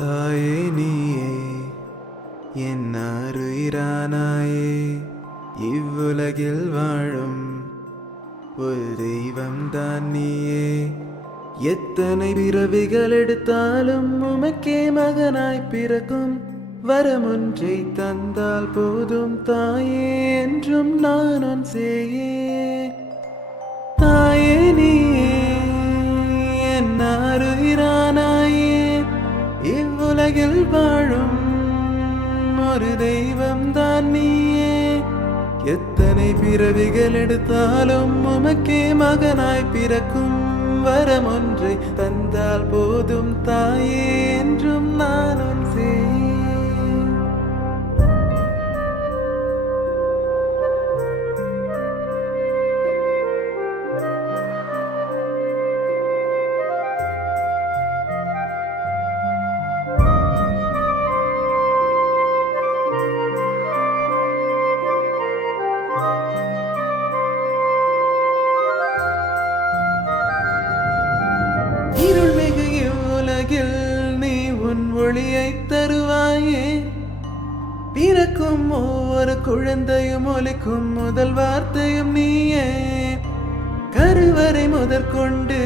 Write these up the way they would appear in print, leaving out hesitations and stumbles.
தாயே நீயே என் அருயிரானாயே, இவ்வுலகில் வாழும் ஒரு தெய்வம் தான் நீயே. எத்தனை பிறவிகள் எடுத்தாலும் உமக்கே மகனாய் பிறக்கும் வரமொன்றை தந்தால் போதும் தாயே, என்றும் நான் உன் சேயே. தாயே நீயே என் அருயிரானாயே, இவ்வுலகில் வாழும் ஒரு தெய்வம் தான் நீயே. எத்தனை பிறவிகள் எடுத்தாலும் உமக்கே மகனாய் பிறக்கும் வரமொன்றை தந்தால் போதும் தாயே, என்றும் நான் உன் சேயே. இருள்மிகு இவ்வுலகில் நீ உன் ஒளியை தருவாயே. பிறக்கும் ஒவ்வொரு குழந்தையும் ஒலிக்கும் முதல் வார்த்தையும் நீயே. கருவறை முதற்கொண்டு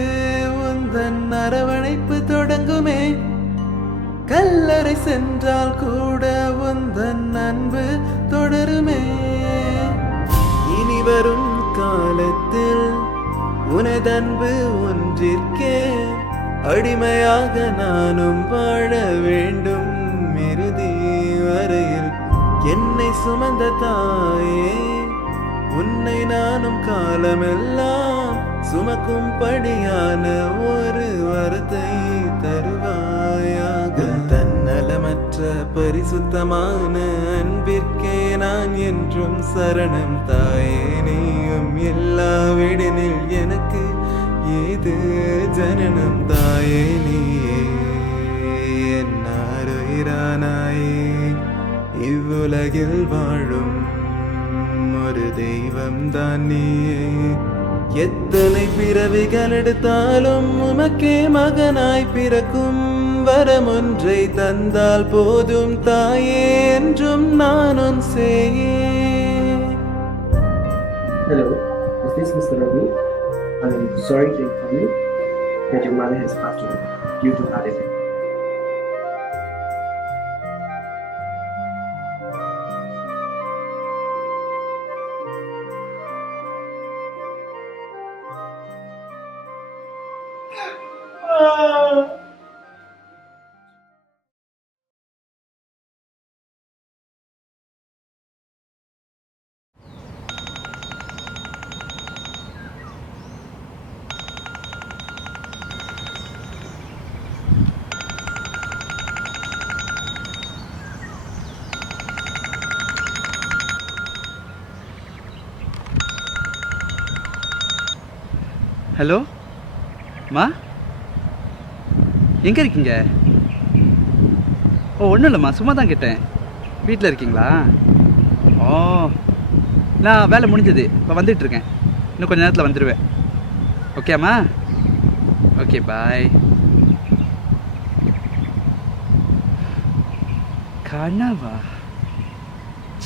உந்தன் அரவணைப்பு தொடங்குமே. கல்லறை சென்றால் கூட உந்தன் அன்பு தொடருமே. இனி வரும் காலத்தில் உனதன்பு ஒன்றிற்கே அடிமையாக நானும் வாழ வேண்டும். இறுதி வரையில் என்னை சுமந்த தாயே, உன்னை நானும் காலமெல்லாம் சுமக்கும்படியான ஒரு வரத்தை தருவாயாக. தன்னலமற்ற பரிசுத்தமான அன்பிற்கே நான் என்றும் சரணம் தாயே. நீயும் எல்லாவிடனில் எனக்கு ஏது ஜனனம் தாயே. நீயே என் அருயிரானாயே, இவ்வுலகில் வாழும் ஒரு தெய்வம் தான் நீயே. எத்தனை பிறவிகள் எடுத்தாலும் உமக்கே மகனாய் பிறக்கும் வரமொன்றை தந்தால் போதும் தாயே, என்றும் நான் உன் சேயே. Hello, is this Mr. Ravi? I'm sorry to inform you that your mother has passed away due to heart attack. Hello மா, எங்கே இருக்கீங்க? ஓ, ஒன்றும் இல்லைம்மா, சும்மா தான் கேட்டேன். வீட்டில் இருக்கீங்களா? ஓ, நான் வேலை முடிஞ்சது, இப்போ வந்துட்டுருக்கேன். இன்னும் கொஞ்சம் நேரத்தில் வந்துடுவேன். ஓகேம்மா? ஓகே, பாய். கனவா?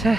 ச்சே.